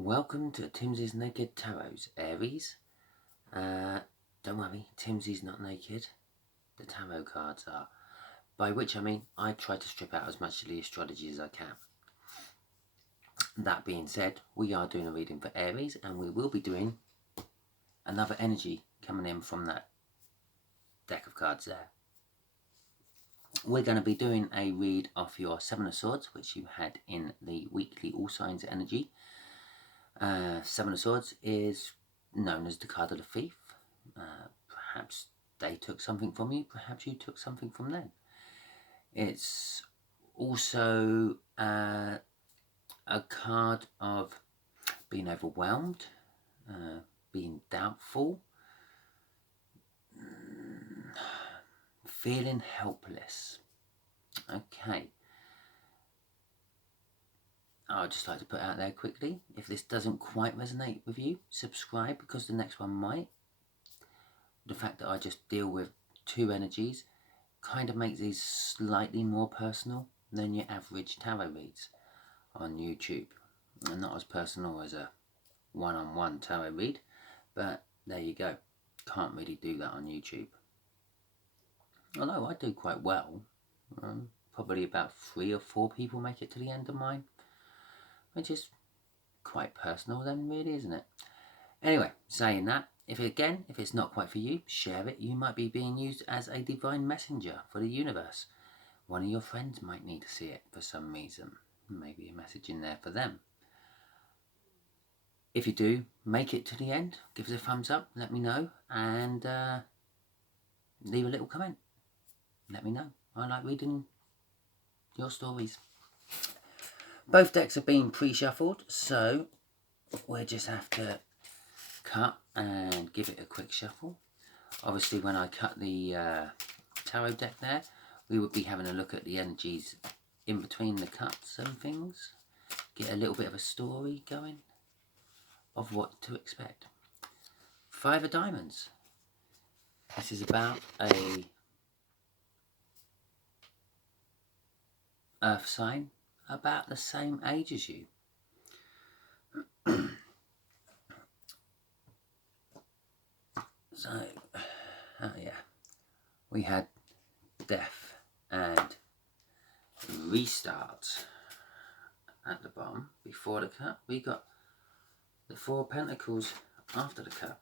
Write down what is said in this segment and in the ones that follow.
Welcome to Timsy Naked Tarot, Aries. Don't worry, Timsy's not naked. The tarot cards are. By which I mean, I try to strip out as much of the astrology as I can. That being said, we are doing a reading for Aries, and we will be doing another energy coming in from that deck of cards there. We're going to be doing a read off your Seven of Swords, which you had in the weekly All Signs energy. Seven of Swords is known as the card of the thief. Perhaps they took something from you, perhaps you took something from them. It's also a card of being overwhelmed, being doubtful, feeling helpless. Okay. I'd just like to put out there quickly, if this doesn't quite resonate with you, subscribe, because the next one might. The fact that I just deal with two energies kind of makes these slightly more personal than your average tarot reads on YouTube. And not as personal as a one-on-one tarot read, but there you go. Can't really do that on YouTube. Although I do quite well. Probably about 3 or 4 people make it to the end of mine, which is quite personal then, really, isn't it? Anyway, saying that, if it's not quite for you, share it. You might be being used as a divine messenger for the universe. One of your friends might need to see it for some reason. Maybe a message in there for them. If you do make it to the end, give us a thumbs up, let me know, and leave a little comment. Let me know. I like reading your stories. Both decks have been pre-shuffled, so we'll just have to cut and give it a quick shuffle. Obviously, when I cut the tarot deck there, we would be having a look at the energies in between the cuts and things. Get a little bit of a story going of what to expect. 5 of Diamonds. This is about a earth sign about the same age as you. So, oh yeah, we had death and restart at the bottom before the cut. We got the 4 of Pentacles after the cut.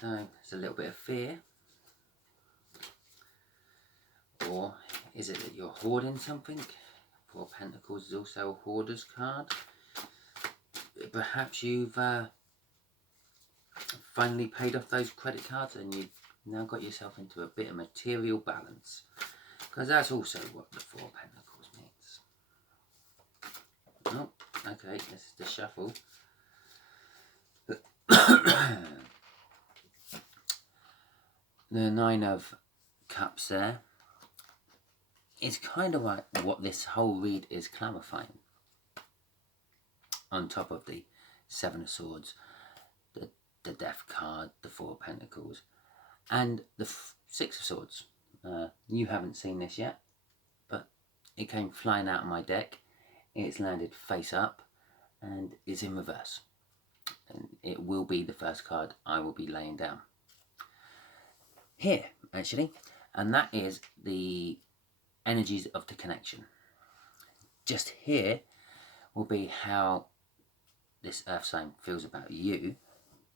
So there's a little bit of fear. Or is it that you're hoarding something? 4 of Pentacles is also a hoarder's card. Perhaps you've finally paid off those credit cards and you've now got yourself into a bit of material balance, because that's also what the 4 of Pentacles means. Oh, okay, this is the shuffle. The 9 of Cups there is kind of like what this whole read is clarifying, on top of the 7 of Swords, the Death card, the 4 of Pentacles, and the 6 of Swords. You haven't seen this yet, but it came flying out of my deck. It's landed face up and is in reverse. And it will be the first card I will be laying down here, actually. And that is the energies of the connection. Just here will be how this earth sign feels about you.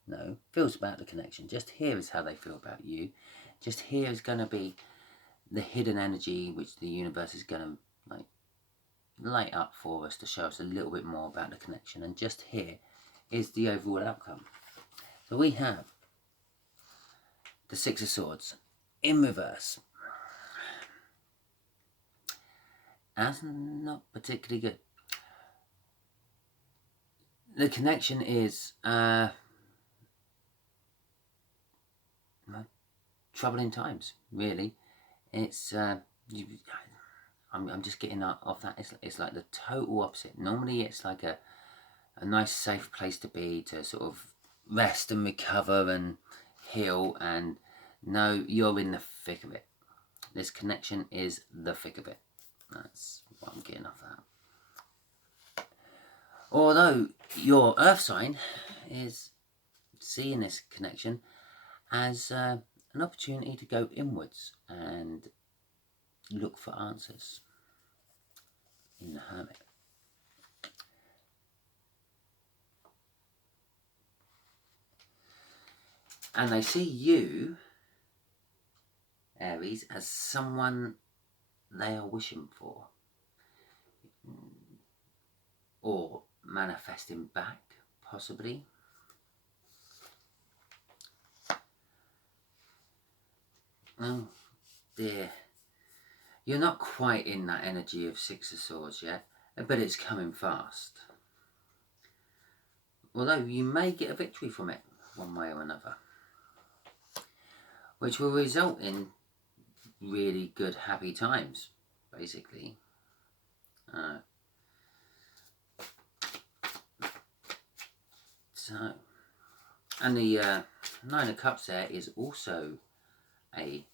No, feels about the connection. Just here is how they feel about you. Just here is going to be the hidden energy which the universe is going to light up for us to show us a little bit more about the connection. And just here is the overall outcome. So we have the 6 of Swords in reverse. That's not particularly good. The connection is troubling times, really. It's I'm just getting off that. It's like the total opposite. Normally it's like a nice safe place to be, to sort of rest and recover and heal, and no, you're in the thick of it. This connection is the thick of it. That's what I'm getting off that. Although your earth sign is seeing this connection as an opportunity to go inwards and look for answers in the Hermit. And they see you, Aries, as someone they are wishing for. Or manifesting back, possibly. Oh dear. You're not quite in that energy of Six of Swords yet, but it's coming fast. Although you may get a victory from it, one way or another. Which will result in really good, happy times, basically. And the Nine of Cups there is also a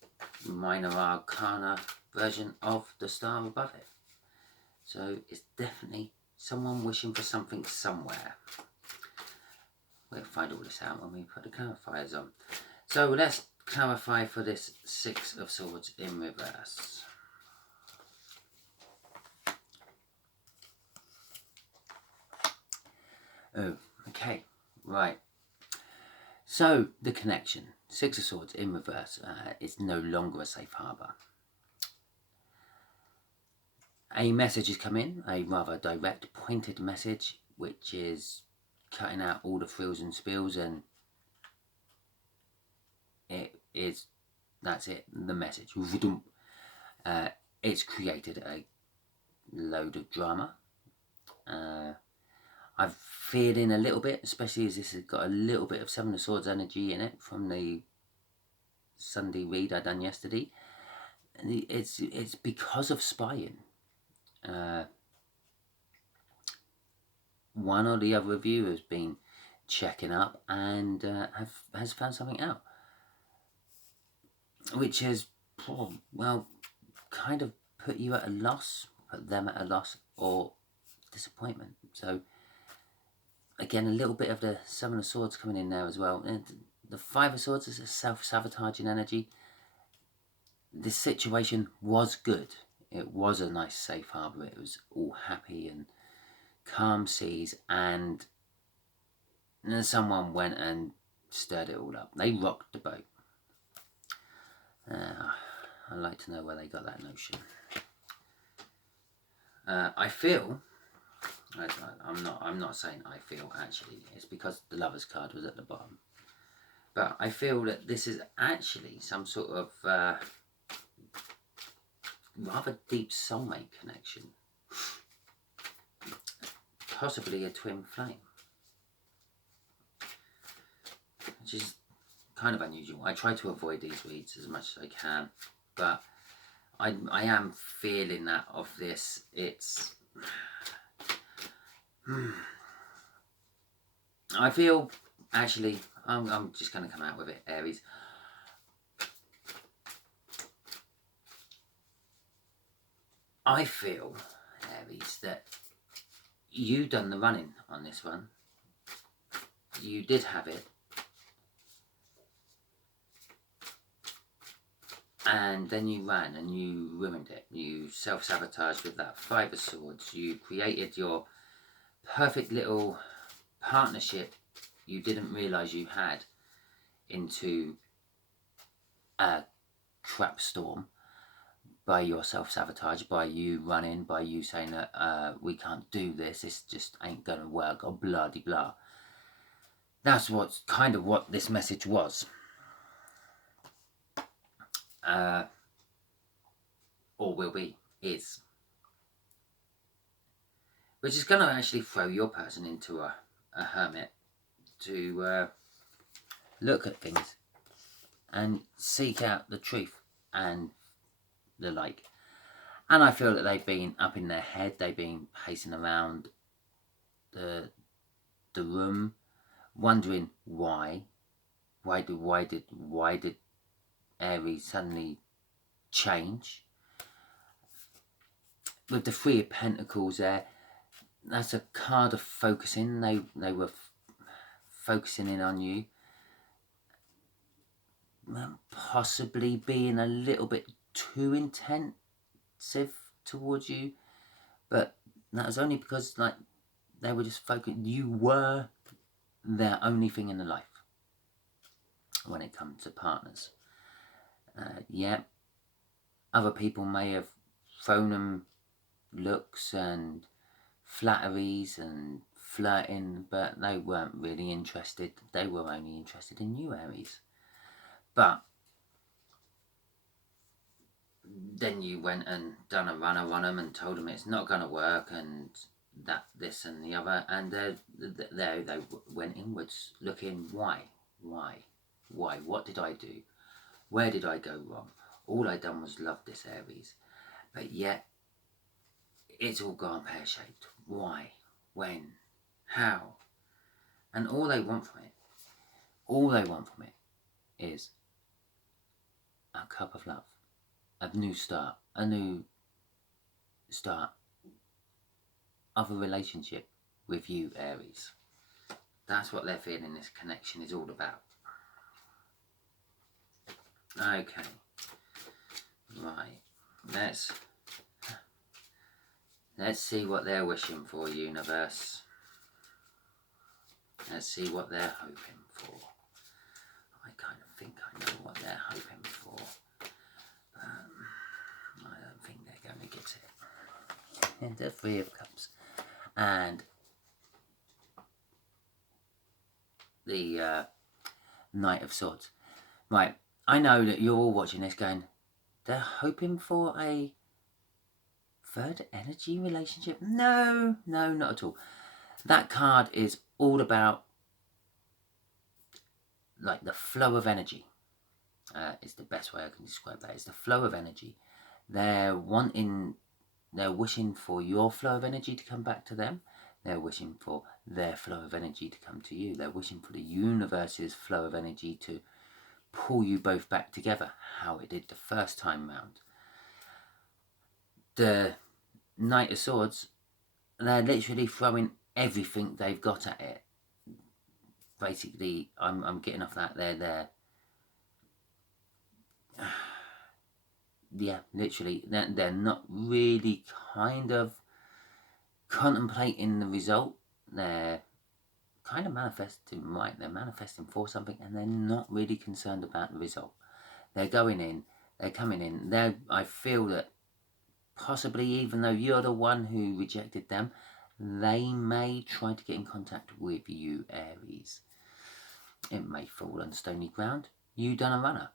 minor arcana version of the star above it. So it's definitely someone wishing for something somewhere. We'll find all this out when we put the clarifiers on. So let's clarify for this Six of Swords in reverse. Oh, okay, right. So the connection, Six of Swords in reverse, is no longer a safe harbour. A message has come in, a rather direct, pointed message, which is cutting out all the frills and spills, and that's it, the message. It's created a load of drama. I'm feeling a little bit, especially as this has got a little bit of Seven of Swords energy in it from the Sunday read I done yesterday. It's because of spying. One or the other of you has been checking up and has found something out, which has, well, kind of put you at a loss, put them at a loss, or disappointment. So again, a little bit of the Seven of Swords coming in there as well. And the Five of Swords is a self-sabotaging energy. This situation was good. It was a nice safe harbour. It was all happy and calm seas, and then someone went and stirred it all up. They rocked the boat. I'd like to know where they got that notion. I feel, I'm not saying I feel actually, it's because the Lovers card was at the bottom. But I feel that this is actually some sort of rather deep soulmate connection. Possibly a twin flame. Which is kind of unusual. I try to avoid these reads as much as I can, but I am feeling that of this. It's I feel, actually, I'm just going to come out with it, Aries. I feel, Aries, that you done the running on this one. You did have it. And then you ran and you ruined it. You self-sabotaged with that Five of Swords. You created your perfect little partnership you didn't realise you had into a crap storm by your self-sabotage, by you running, by you saying that we can't do this, this just ain't going to work, or blah-de-blah. That's what's kind of what this message was. Or will be, is. Which is going to actually throw your person into a hermit to look at things and seek out the truth and the like. And I feel that they've been up in their head, they've been pacing around the room, wondering why did Aries suddenly change? With the Three of Pentacles there, that's a card of focusing. They were focusing in on you, possibly being a little bit too intensive towards you, but that was only because like they were just focused. You were their only thing in their life when it comes to partners. Yeah, other people may have thrown them looks and flatteries and flirting, but they weren't really interested. They were only interested in you, Aries. But then you went and done a runner on them and told them it's not going to work and that, this and the other, and they went inwards looking, why, what did I do, where did I go wrong? All I done was love this Aries, but yet it's all gone pear-shaped. Why, when, how? And all they want from it is a cup of love, a new start of a relationship with you, Aries. That's what they're feeling this connection is all about. Okay. Right. Let's see what they're wishing for, universe. Let's see what they're hoping for. I kind of think I know what they're hoping for. I don't think they're going to get it. And the Three of Cups. And the Knight of Swords. Right, I know that you're all watching this going, they're hoping for a third energy relationship? No, not at all. That card is all about like the flow of energy. Is the best way I can describe that. It's the flow of energy. They're wishing for your flow of energy to come back to them. They're wishing for their flow of energy to come to you. They're wishing for the universe's flow of energy to pull you both back together, how it did the first time round. The Knight of Swords, they're literally throwing everything they've got at it. Basically, I'm getting off that. They're yeah, literally, they're not really kind of contemplating the result. They're kind of manifesting, right? They're manifesting for something, and they're not really concerned about the result. They're going in, they're coming in. I feel that possibly, even though you're the one who rejected them, they may try to get in contact with you, Aries. It may fall on stony ground. You done a runner.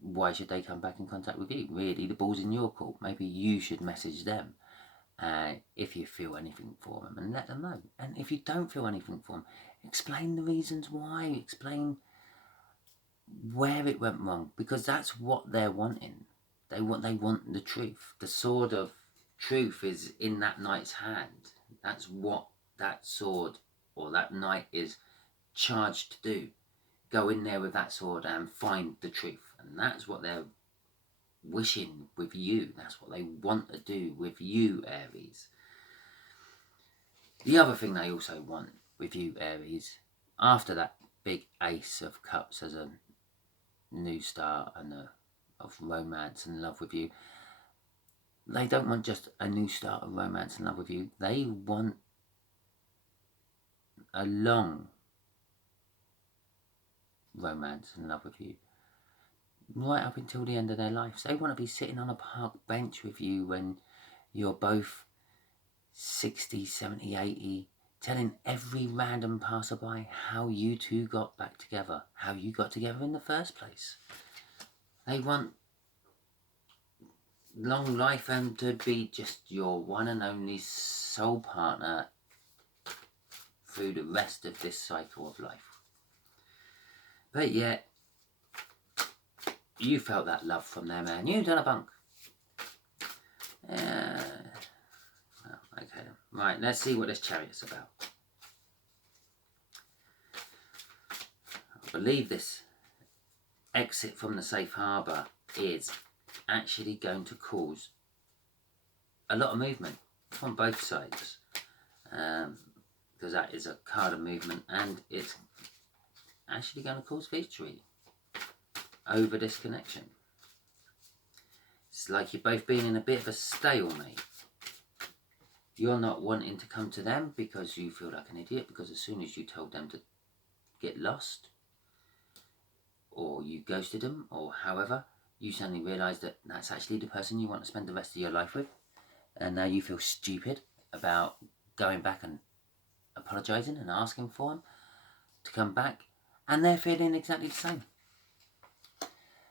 Why should they come back in contact with you? Really, the ball's in your court. Maybe you should message them if you feel anything for them and let them know. And if you don't feel anything for them, explain the reasons why. Explain where it went wrong, because that's what they're wanting. They want the truth. The sword of truth is in that knight's hand. That's what that sword or that knight is charged to do. Go in there with that sword and find the truth. And that's what they're wishing with you. That's what they want to do with you, Aries. The other thing they also want with you, Aries, after that big Ace of Cups as a new start and of romance and love with you, they don't want just a new start of romance and love with you. They want a long romance and love with you, right up until the end of their lives. They want to be sitting on a park bench with you when you're both 60, 70, 80, telling every random passerby how you two got back together, how you got together in the first place. They want long life and to be just your one and only soul partner through the rest of this cycle of life. But yet, you felt that love from them and you done a bunk. Well, okay then. Right, let's see what this Chariot's about. I believe this exit from the safe harbour is actually going to cause a lot of movement. from both sides, because that is a card of movement, and it's actually going to cause victory over this connection. It's like you're both being in a bit of a stalemate. You're not wanting to come to them because you feel like an idiot, because as soon as you told them to get lost, or you ghosted them, or however, you suddenly realise that that's actually the person you want to spend the rest of your life with, and now you feel stupid about going back and apologising and asking for them to come back, and they're feeling exactly the same.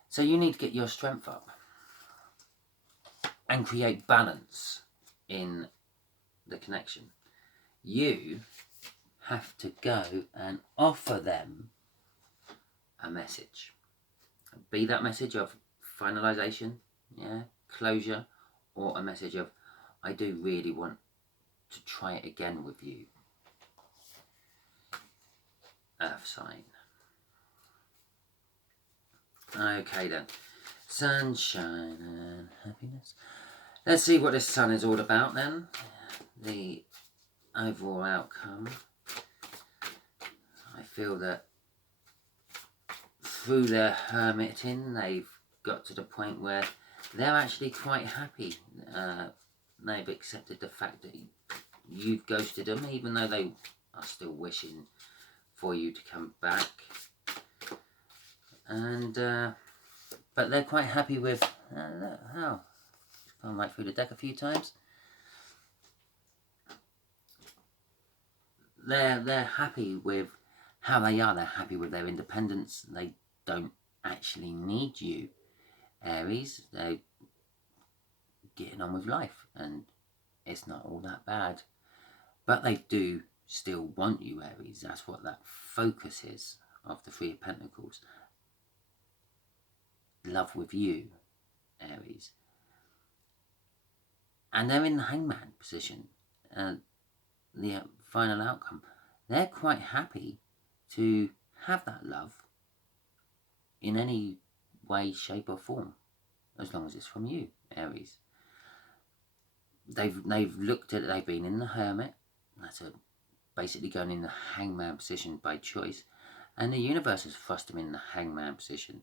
So you need to get your strength up and create balance in the connection. You have to go and offer them a message. Be that message of finalization, closure, or a message of, I do really want to try it again with you. Earth sign. Okay then. Sunshine and happiness. Let's see what this sun is all about then. The overall outcome. I feel that through their hermiting, they've got to the point where they're actually quite happy. They've accepted the fact that you've ghosted them, even though they are still wishing for you to come back. And but they're quite happy with how gone right through the deck a few times. They're happy with how they are. They're happy with their independence. They don't actually need you, Aries. They're getting on with life, and it's not all that bad. But they do still want you, Aries. That's what that focus is of the Three of Pentacles. Love with you, Aries. And they're in the Hangman position. The final outcome, they're quite happy to have that love in any way, shape or form, as long as it's from you, Aries. They've looked at it. They've been in the Hermit. That's basically going in the Hangman position by choice, and the universe has thrust them in the Hangman position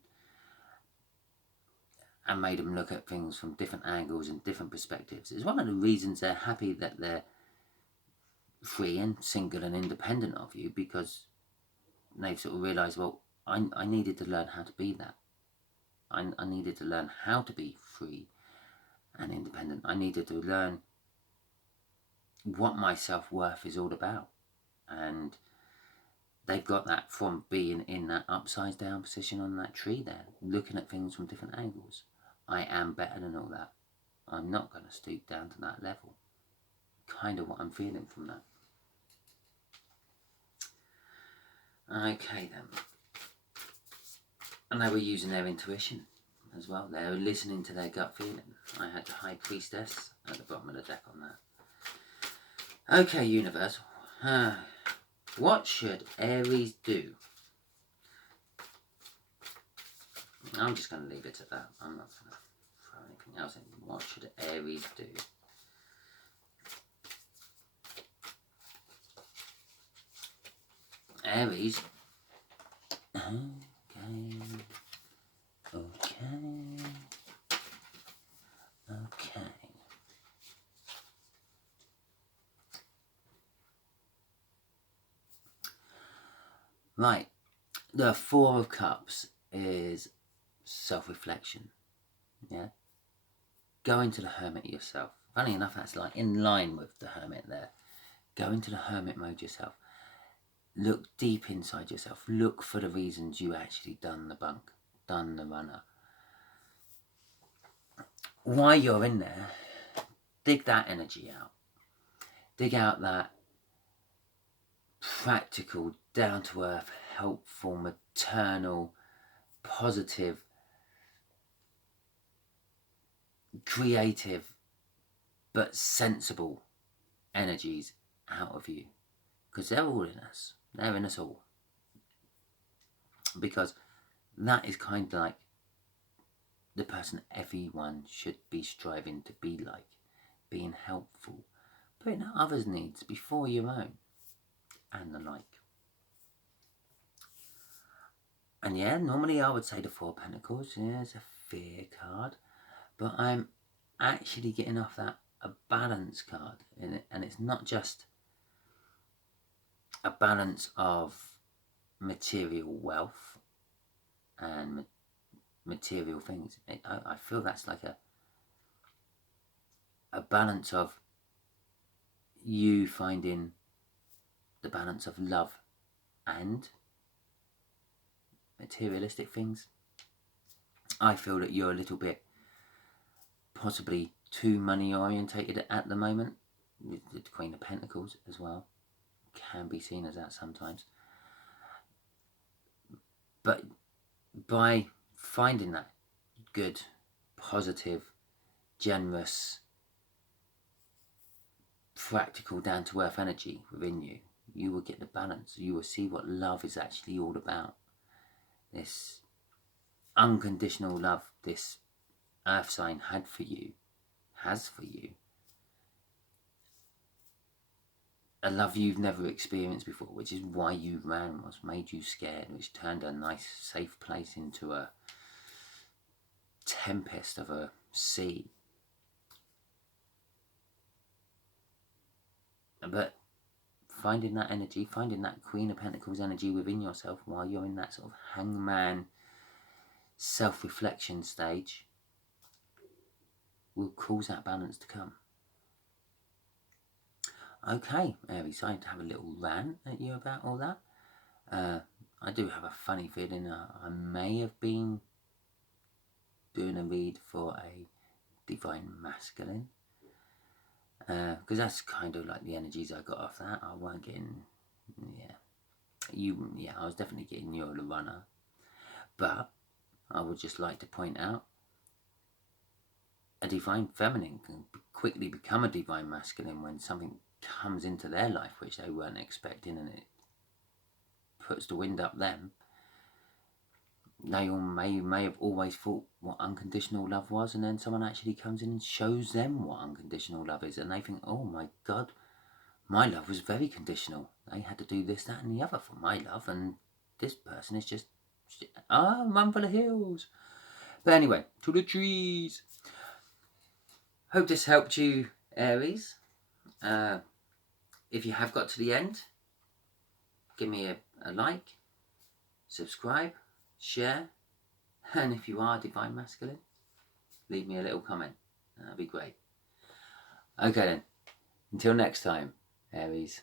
and made them look at things from different angles and different perspectives. It's one of the reasons they're happy that they're free and single and independent of you, because they've sort of realised, well, I needed to learn how to be that. I needed to learn how to be free and independent. I needed to learn what my self-worth is all about. And they've got that from being in that upside down position on that tree there, looking at things from different angles. I am better than all that. I'm not going to stoop down to that level. Kind of what I'm feeling from that. Okay then. And they were using their intuition as well. They were listening to their gut feeling. I had the High Priestess at the bottom of the deck on that. Okay, universe. What should Aries do? I'm just going to leave it at that. I'm not going to throw anything else in. What should Aries do? Aries. Okay. Right. The Four of Cups is self-reflection. Yeah. Go into the Hermit yourself. Funny enough, that's like in line with the Hermit there. Go into the Hermit mode yourself. Look deep inside yourself. Look for the reasons you actually done the bunk, done the runner. While you're in there, dig that energy out. Dig out that practical, down-to-earth, helpful, maternal, positive, creative, but sensible energies out of you. Because they're all in us. They're in us all. Because that is kind of like the person everyone should be striving to be like. Being helpful, putting others' needs before your own, and the like. And yeah, normally I would say the Four of Pentacles, yeah, it's a fear card, but I'm actually getting off that a balance card in it, and it's not just a balance of material wealth and material things. I feel that's like a balance of you finding the balance of love and materialistic things. I feel that you're a little bit possibly too money orientated at the moment, with the Queen of Pentacles as well. Can be seen as that sometimes. But by finding that good, positive, generous, practical, down-to-earth energy within you, you will get the balance. You will see what love is actually all about. This unconditional love this earth sign has for you. A love you've never experienced before, which is why you ran, what's made you scared, which turned a nice, safe place into a tempest of a sea. But finding that energy, finding that Queen of Pentacles energy within yourself while you're in that sort of hangman self-reflection stage will cause that balance to come. Okay, Aries, I had to have a little rant at you about all that. I do have a funny feeling I may have been doing a read for a Divine Masculine. Because that's kind of like the energies I got off that. I weren't getting, I was definitely getting you're the runner. But I would just like to point out a Divine Feminine can quickly become a Divine Masculine when something comes into their life which they weren't expecting, and it puts the wind up them. They all may have always thought what unconditional love was, and then someone actually comes in and shows them what unconditional love is, and they think, oh my God, my love was very conditional. They had to do this, that and the other for my love, and this person is just, run for the hills. But anyway, to the trees. Hope this helped you, Aries. If you have got to the end, give me a like, subscribe, share, and if you are Divine Masculine, leave me a little comment. That'd be great. Okay then, until next time, Aries.